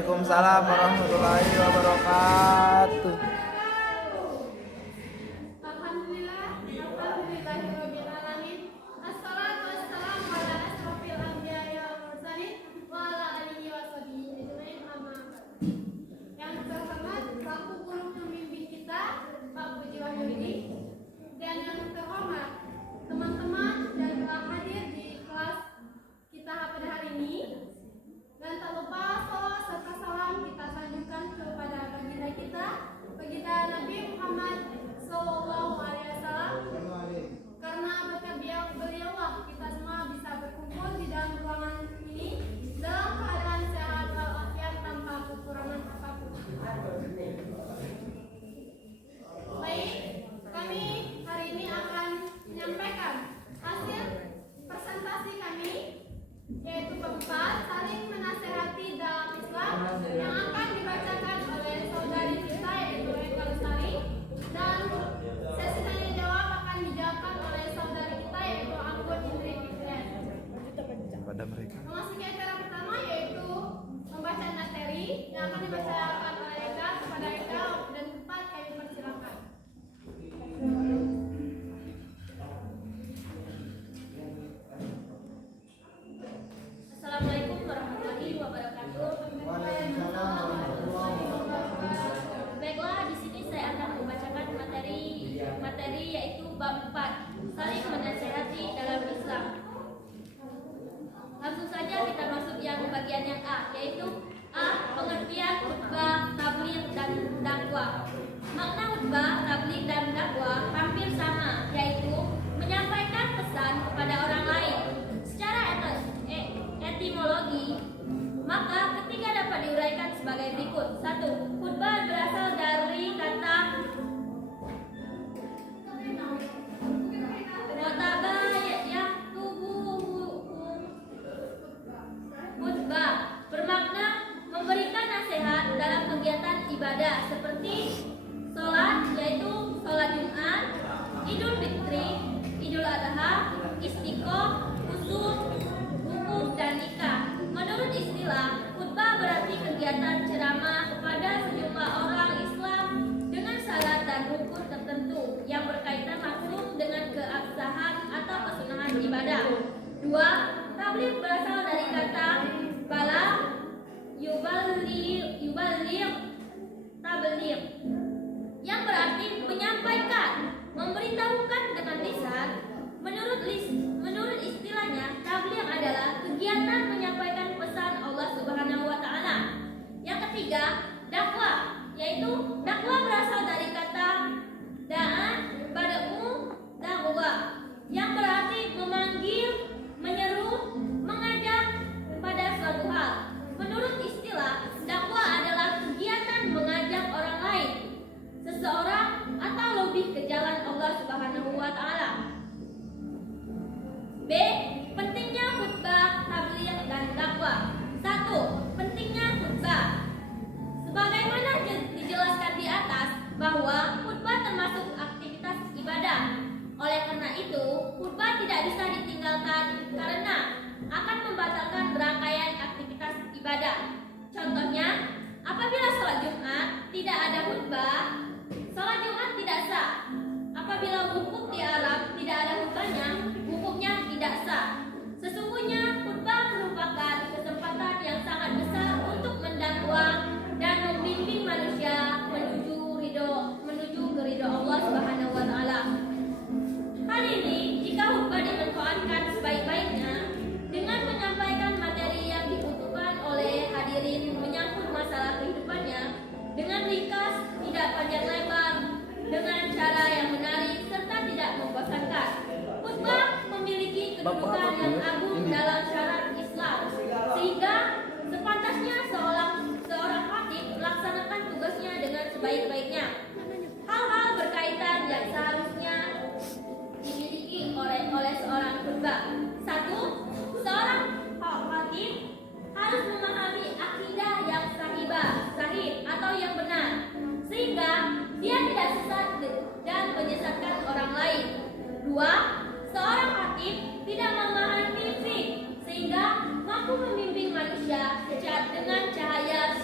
Waalaikumsalam warahmatullahi wabarakatuh. Dan yang terhormat teman-teman yang telah hadir di kelas kita pada hari ini, dan tak lupa salawat serta salam kita sanjungkan kepada baginda kita, baginda Nabi Muhammad Sallallahu Alaihi Wasallam, karena berkat beliau lah kita semua bisa berkumpul di dalam ruangan ini dalam keadaan sehat walafiat tanpa kekurangan apapun. Baik, kami hari ini akan menyampaikan hasil presentasi kami, yaitu bab 4, saling menasehati dalam Islam, yang akan dibacakan oleh saudari kita yaitu Eka Lestari, dan sesi tanya jawab akan dijawabkan oleh saudari kita yaitu Anggun Indri Fitren. Memasuki acara pertama yaitu pembacaan materi yang akan dibacakan oleh Eka kepada Eka, dan tempat kami persilakan. Assalamualaikum warahmatullahi wabarakatuh. Baiklah, di sini saya akan membacakan materi yaitu bab 4, saling menasehati dalam Islam. Langsung saja kita masuk yang bagian yang A, yaitu A. Pengertian khutbah, tabligh dan dakwah. Makna khutbah, tabligh dan dakwah hampir sama, yaitu menyampaikan pesan kepada orang lain. Secara etimologi, maka ketiga dapat diuraikan sebagai berikut. 1. Khutbah berasal dari kata khotaba khutbah, bermakna memberikan nasihat dalam kegiatan ibadah seperti sholat, yaitu sholat Jumat, Idul Fitri, Idul Adha, Istiqoh, Kusuf, wukuf, dan nikah. Menurut istilah, khutbah berarti kegiatan ceramah kepada sejumlah orang Islam dengan syarat dan rukun tertentu yang berkaitan langsung dengan keabsahan atau kesunahan ibadah. 2. Tabligh berasal dari kata bala yuballigh tabligh, yang berarti menyampaikan, memberitahukan dengan lisan. Menurut istilahnya, tabligh adalah kegiatan menyampaikan pesan Allah Subhanahu wa taala. Yang ketiga, dakwah, yaitu dakwah berasal dari kata da'an bada'u dakwah, yang berarti memanggil, menyeru, mengajak pada suatu hal. Menurut istilah, dakwah adalah kegiatan mengajak orang lain, seseorang atau lebih ke jalan Allah Subhanahu wa taala. B. Pentingnya khutbah, tabligh dan dakwah. 1. Pentingnya khutbah. Sebagaimana dijelaskan di atas bahwa khutbah termasuk aktivitas ibadah. Oleh karena itu, khutbah tidak bisa ditinggalkan karena akan membatalkan rangkaian aktivitas ibadah. Contohnya, apabila sholat Jumat tidak ada khutbah, sholat Jumat tidak sah. Apabila wukuf di Arab tidak ada khutbahnya, wukufnya tidak sah. Sesungguhnya khutbah merupakan kesempatan yang sangat besar untuk mendakwah dan membimbing manusia menuju ke ridho Allah Subhanahu wa taala. Hal ini jika khutbah dimanfaatkan sebaik-baiknya dengan menyampaikan materi yang dibutuhkan oleh hadirin menyangkut masalah kehidupannya dengan ringkas, tidak panjang lebar, dengan cara yang menarik serta tidak membosankan. Khutbah memiliki kedudukan yang agung dalam syariat Islam, sehingga sepantasnya seorang khatib melaksanakan tugasnya dengan sebaik-baiknya. Hal-hal berkaitan yang seharusnya dimiliki oleh seorang khutbah. 1. Seorang khatib harus memahami akidah yang sahih atau yang benar, sehingga dia tidak sesat dan menyesatkan orang lain. 2. Seorang khatib tidak memahami fiqh sehingga mampu membimbing manusia dengan cahaya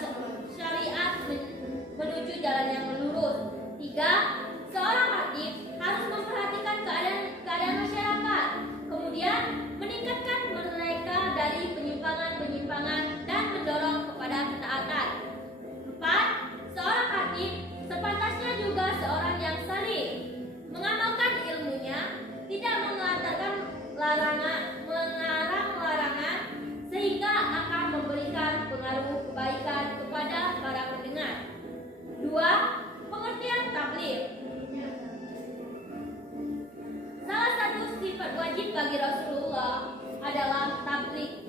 adalah tabligh.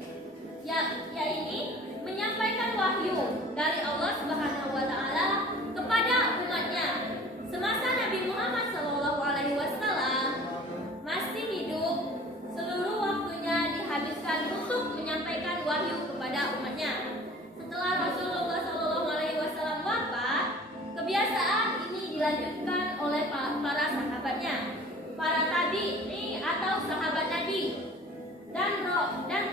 Ya ini menyampaikan wahyu dari Allah Subhanahu wa taala kepada umatnya. Semasa Nabi Muhammad SAW masih hidup, seluruh waktunya dihabiskan untuk menyampaikan wahyu kepada umatnya. Setelah Rasulullah SAW wafat, kebiasaan ini dilanjutkan oleh para sahabatnya, para tabi'in atau sahabat Nabi, dan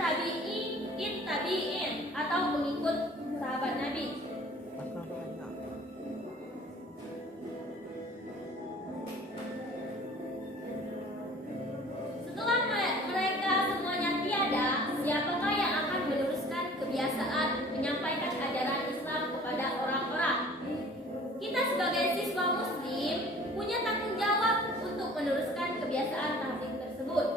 tabi'in atau pengikut sahabat Nabi. Setelah mereka semuanya tiada, siapakah yang akan meneruskan kebiasaan menyampaikan ajaran Islam kepada orang-orang? Kita sebagai siswa muslim punya tanggung jawab untuk meneruskan kebiasaan tabligh tersebut.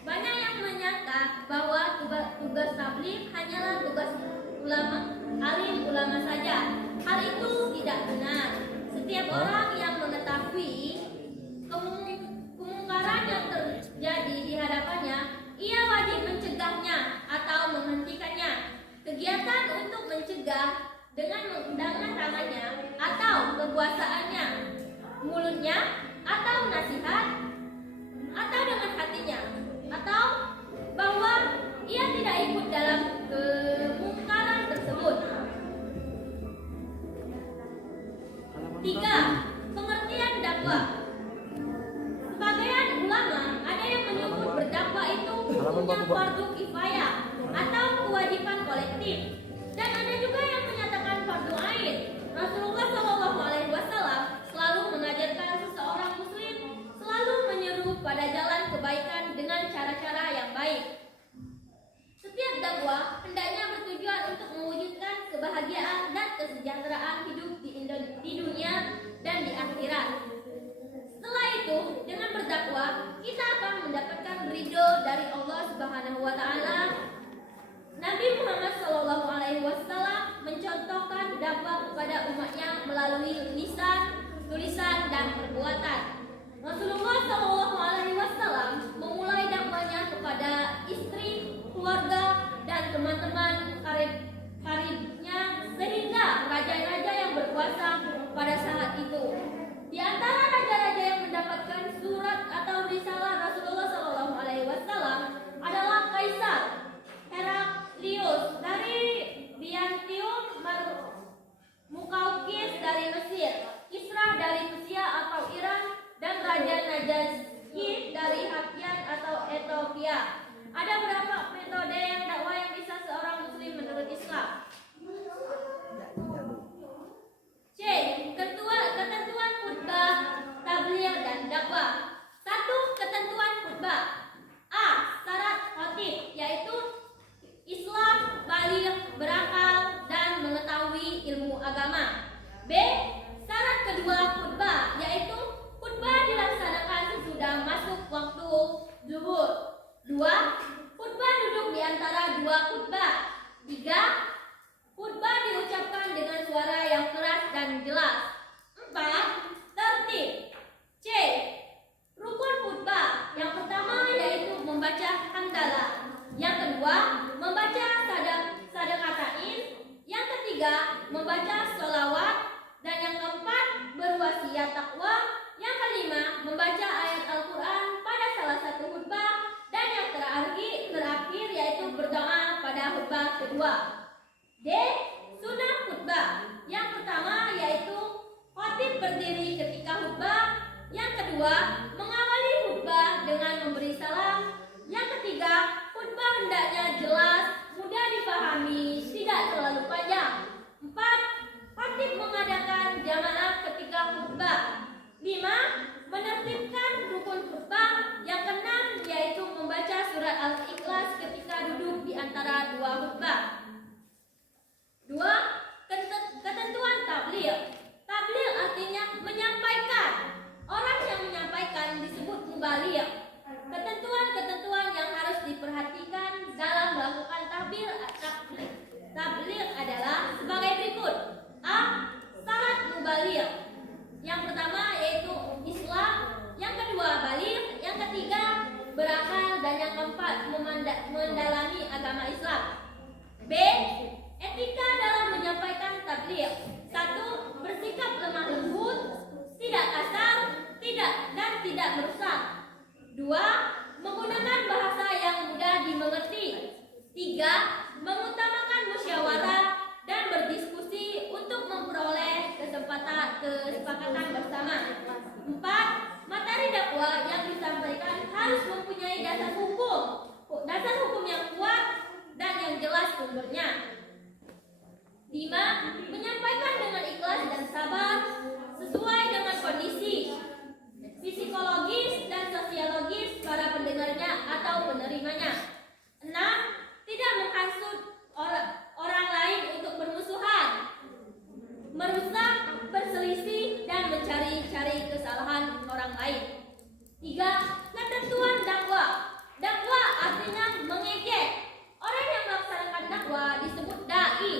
Banyak yang menyangka bahwa tugas tabligh hanyalah tugas alim ulama saja. Hal itu tidak benar. Setiap orang yang mengetahui kemungkaran yang terjadi di hadapannya, ia wajib mencegahnya atau menghentikannya. Kegiatan untuk mencegah dengan tangannya atau kekuasaannya, mulutnya atau nasihat, atau dengan hatinya, atau bahwa ia tidak ikut dalam kemungkaran tersebut. 3. Pengertian dakwah. Sebagian ulama ada yang menyebut berdakwah itu hukumnya fardu kifayah atau kewajiban kolektif, dan ada juga yang menyatakan fardu ain. Rasulullah SAW selalu mengajarkan seseorang muslim selalu menyeru pada jalan kebaikan dengan cara-cara yang baik. Setiap dakwah hendaknya bertujuan untuk mewujudkan kebahagiaan dan kesejahteraan hidup di dunia dan di akhirat. Setelah itu, dengan berdakwah kita akan mendapatkan ridho dari Allah Subhanahu wa taala. Nabi Muhammad SAW mencontohkan dakwah kepada umatnya melalui lisan, tulisan, dan perbuatan. Rasulullah SAW memulai dakwahnya kepada istri, keluarga, dan teman-teman karibnya sehingga raja-raja yang berkuasa pada saat itu. Di antara raja-raja yang mendapatkan surat atau risalah Rasulullah SAW adalah Kaisar Heraklius dari Byzantium, Mukaukis dari Mesir, Kisra dari Persia atau Iran, dan Raja Najasyi dari Habsyian atau Ethiopia. Ada berapa metode yang dakwah yang bisa seorang muslim menurut Islam? C. Ketentuan khutbah, tabligh, dan dakwah. 1. Ketentuan khutbah. A. Syarat khatib, yaitu Islam, baligh, berakal, dan mengetahui ilmu agama. B. Syarat kedua khutbah, yaitu khutbah dilaksanakan sesudah masuk waktu zuhur. 2. Khutbah duduk di antara dua khutbah. 3. Khutbah diucapkan dengan suara yang keras dan jelas. 4. Tertib. C. Rukun khutbah. Yang pertama yaitu membaca hamdalah. Yang kedua, membaca sadaqatain. Yang ketiga, membaca sholawat. Dan yang keempat, berwasiat takwa. Yang kelima, membaca ayat Al-Quran pada salah satu khutbah. Dan yang terakhir yaitu berdoa pada khutbah kedua. D. Sunnah khutbah. Yang pertama yaitu khatib berdiri ketika khutbah. Yang kedua, mengawali khutbah dengan memberi salam. Yang ketiga, khutbah hendaknya jelas, mudah dipahami, tidak terlalu panjang. 4. Khatib mengadakan jamaah ketika khutbah. 5. Menertibkan rukun khutbah. Yang keenam yaitu membaca surat Al-Ikhlas ketika duduk di antara dua khutbah. 2. Ketentuan tabligh. Tabligh artinya menyampaikan. Orang yang menyampaikan disebut mubaligh. Ketentuan-ketentuan yang harus diperhatikan dalam melakukan tabligh adalah sebagai berikut. A. Syarat mubaligh. Yang pertama yaitu Islam, yang kedua baligh, yang ketiga berakal, dan yang keempat mendalami agama Islam. B. Etika dalam menyampaikan tabligh. 1. Bersikap lemah lembut, tidak kasar, tidak merusak. 2. Menggunakan bahasa yang mudah dimengerti. 3. Mengutamakan musyawarah dan berdiskusi untuk memperoleh kesepakatan bersama. 4. Materi dakwah yang disampaikan harus mempunyai dasar hukum yang kuat dan yang jelas sumbernya. 5. Menyampaikan dengan ikhlas dan sabar sesuai dengan kondisi psikologis dan sosiologis para pendengarnya atau penerimanya. 6. Tidak menghasut orang lain untuk bermusuhan, merusak, berselisih, dan mencari-cari kesalahan orang lain. 3. Ketentuan dakwah. Dakwah artinya mengejek. Orang yang melaksanakan dakwah disebut dai.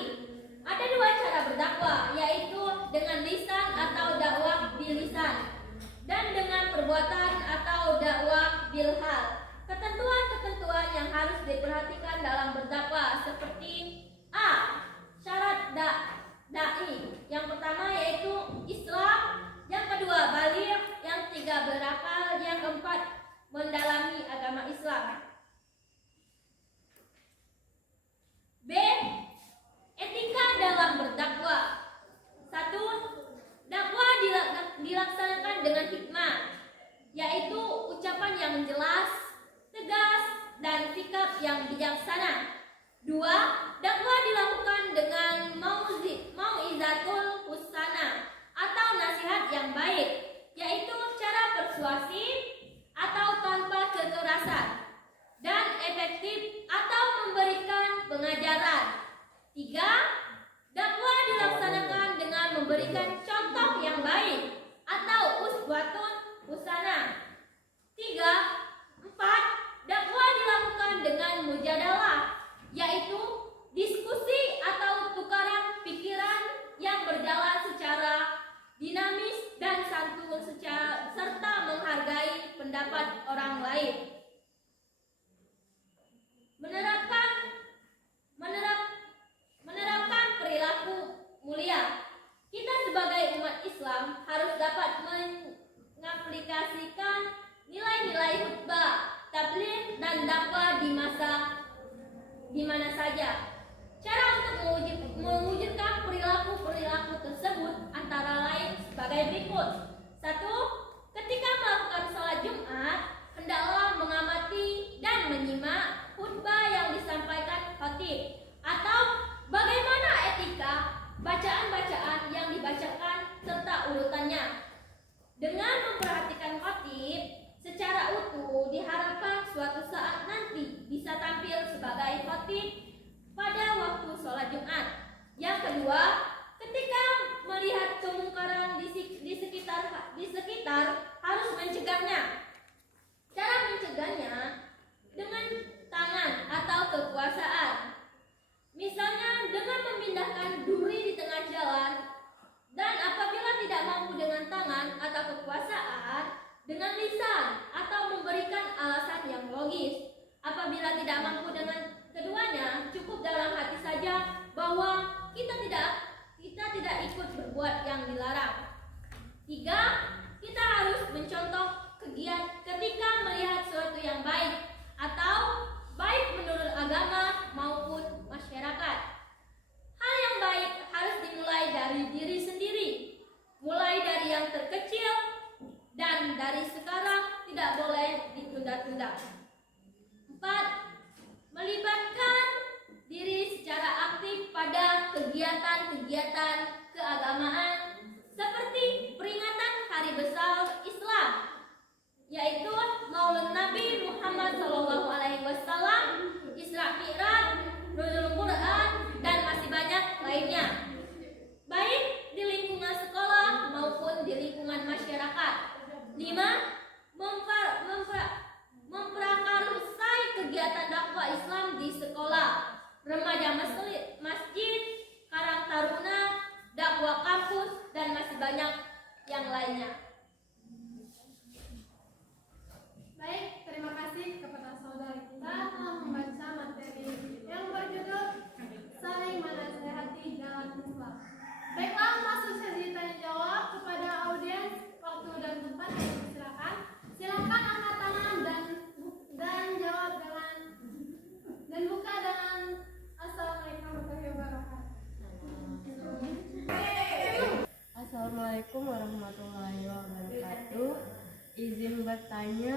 Ada 2 cara berdakwah, yaitu dengan lisan atau dakwah bilisan, dan dengan perbuatan atau dakwah bilhal. Ketentuan-ketentuan yang harus diperhatikan dalam berdakwah seperti A. Syarat dai. Yang pertama yaitu Islam, yang kedua baligh, yang ketiga berakal, yang keempat mendalami agama Islam. B. Etika dalam berdakwah. 1. Dakwah dilaksanakan dengan hikmah, yaitu ucapan yang jelas, tegas, dan sikap yang bijaksana. 2. Dakwah dilakukan dengan mau'izatul husana atau nasihat yang baik, yaitu cara persuasif atau tanpa kekerasan, dan efektif atau memberikan pengajaran. 3. Dakwah dilaksanakan dengan memberikan contoh yang baik atau uswatun husana. 4. Dakwah dilakukan dengan mujadalah, yaitu diskusi atau tukaran pikiran yang berjalan secara dinamis dan santun serta menghargai pendapat orang lain. Menerapkan perilaku mulia. Kita sebagai umat Islam harus dapat mengaplikasikan nilai-nilai khutbah, tabligh, dan dakwah di mana saja. Cara untuk mewujudkan perilaku tersebut antara lain sebagai berikut. 1. Ketika melakukan sholat Jumat, hendaklah mengamati dan menyimak khutbah yang disampaikan khatib, atau bagaimana etika bacaan-bacaan yang dibacakan serta urutannya. Dengan memperhatikan khatib secara utuh, diharapkan suatu saat nanti bisa tampil sebagai khatib pada waktu sholat Jumat. Yang kedua, ketika melihat kemungkaran di sekitar harus mencegahnya. Cara mencegahnya dengan tangan remaja masjid, Karang Taruna, dakwah kampus, dan masih banyak yang lainnya. Baik, terima kasih kepada saudara kita telah membaca materi yang berjudul Saling Menasehati Dalam Islam. Baiklah, masuk sesi tanya jawab kepada audiens. Waktu dan tempat silakan. Silakan angkat tangan dan jawab dan buka dengan Assalamualaikum warahmatullahi wabarakatuh. Assalamualaikum warahmatullahi wabarakatuh. Izin bertanya,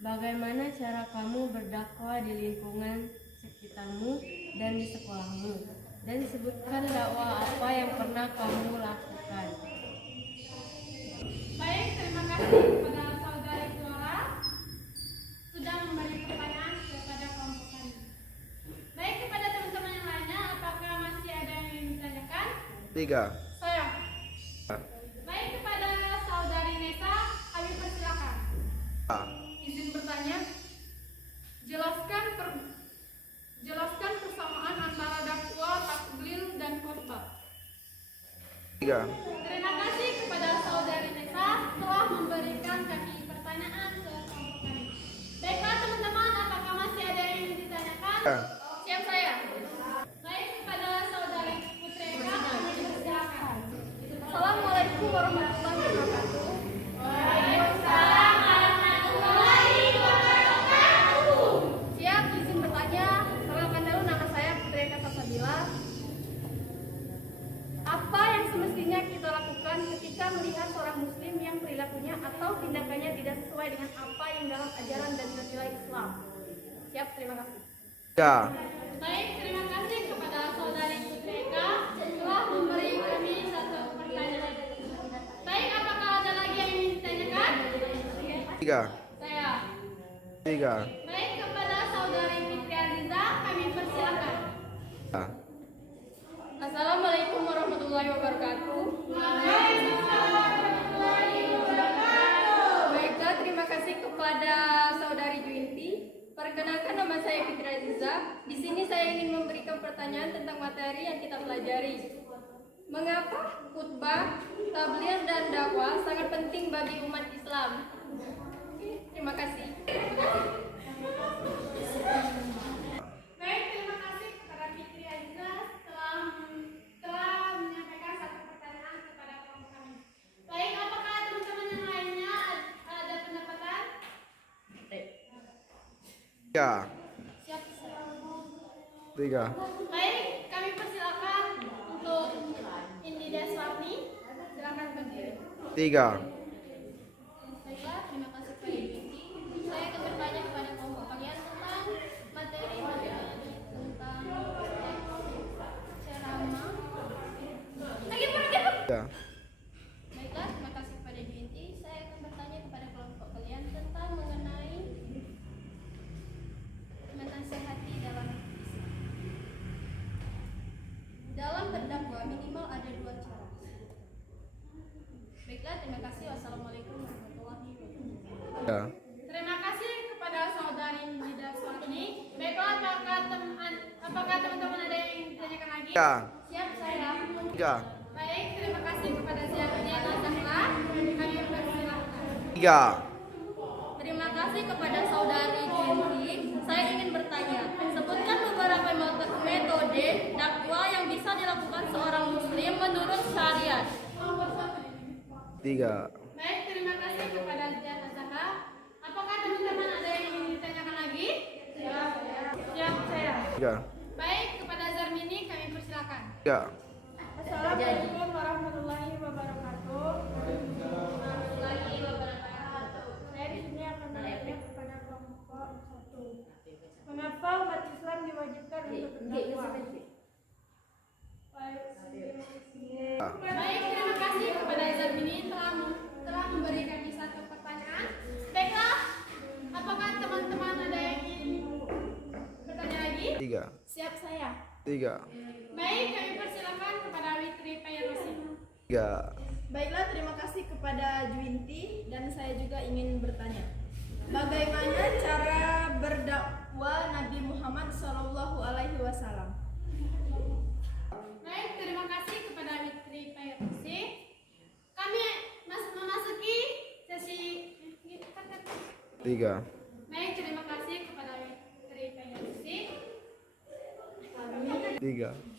bagaimana cara kamu berdakwah di lingkungan sekitarmu dan di sekolahmu? Dan sebutkan dakwah apa yang pernah kamu lakukan. Baik, terima kasih kepada saudari Flora sudah memberi pertanyaan kepada kelompok kami. Baik, kepada teman-teman yang lainnya, apakah masih ada yang ingin ditanyakan? 3. Saya. Baik, kepada saudari Nesa, kami persilakan. Izin bertanya, jelaskan persamaan antara dakwah, takbir, dan khutbah. 3. Terima kasih kepada saudari Nesa telah memberikan kami pertanyaan ke kelompok kami. Baiklah teman-teman, apakah masih ada yang ingin ditanyakan? Siap saya. Baik, kepada saudari Putri Eka, kami persilakan. Assalamualaikum warahmatullahi wabarakatuh. Waalaikumsalam warahmatullahi wabarakatuh. Siap, izin bertanya. Perkenalkan dulu, nama saya Putri Eka Salsabila. Apa yang semestinya kita lakukan ketika melihat seorang muslim yang perilakunya atau tindakannya tidak sesuai dengan apa yang dalam ajaran dan nilai Islam? Siap, terima kasih. 3. Baik, terima kasih kepada saudari Putri Eka telah memberi kami satu pertanyaan. Baik, apakah ada lagi yang ingin ditanyakan? 3. Saya. 3. Baik, kepada saudari Fitri Aziza kami persilakan. Assalamualaikum warahmatullahi wabarakatuh. Waalaikumsalam warahmatullahi wabarakatuh. Baiklah, terima kasih kepada saudari Juwinti. Perkenalkan, nama saya Fitri Aziza. Di sini saya ingin memberikan pertanyaan tentang materi yang kita pelajari. Mengapa khutbah, tabligh, dan dakwah sangat penting bagi umat Islam? Terima kasih. Baik, terima kasih kepada Fitri Aziza telah menyampaikan satu pertanyaan kepada kelompok kami. Baik, apakah teman-teman yang lainnya ada pendapatan? 3. Siap. 3. Baik, kami persilakan untuk Indi Deswati. Silakan berdiri. 3. Baiklah, terima kasih kepada Ibu. Saya akan bertanya kepada kelompok kalian tentang materi tentang ceramah. Ya. Baiklah, terima kasih kepada Ibu Inti. Saya akan bertanya kepada kelompok kalian tentang mengenai menasehati dalam Islam. Dalam berdakwah minimal ada 2 cara. Baiklah, terima kasih. Wassalamualaikum warahmatullahi wabarakatuh. Ya. Terima kasih kepada saudari Nida Swati. Baiklah, apakah teman-teman ada yang ingin ditanyakan lagi? Ya. Siap, saya. 3. Baik, terima kasih kepada Diana Zahra. Kami persilakan. 3. Terima kasih kepada saudari Juwinti. Saya ingin bertanya, sebutkan beberapa metode dakwah yang bisa dilakukan seorang muslim menurut syariat. 3. Baik, terima kasih kepada Diana Zahra. Apakah teman-teman ada yang ingin ditanyakan lagi? Siap, saya. 3. Baik, kepada Zarmini kami persilakan. 3. Assalamualaikum warahmatullahi wabarakatuh. Saya di sini akan bertanya kepada kelompok 1. Mengapa umat Islam diwajibkan untuk berdakwah? Baik, terima kasih kepada Zarmini telah memberi kami satu pertanyaan. Baiklah, apakah teman-teman ada yang ingin bertanya lagi? 3. Siap, saya. 3. Baik, kami persilakan kepada Witri Payrosi. 3. Baiklah, terima kasih kepada Juwinti dan saya juga ingin bertanya. Bagaimana cara berdakwah Nabi Muhammad SAW? Baik, terima kasih kepada Mitri PRC. Kami memasuki sesi 3. Baik, terima kasih kepada Mitri PRC. 3.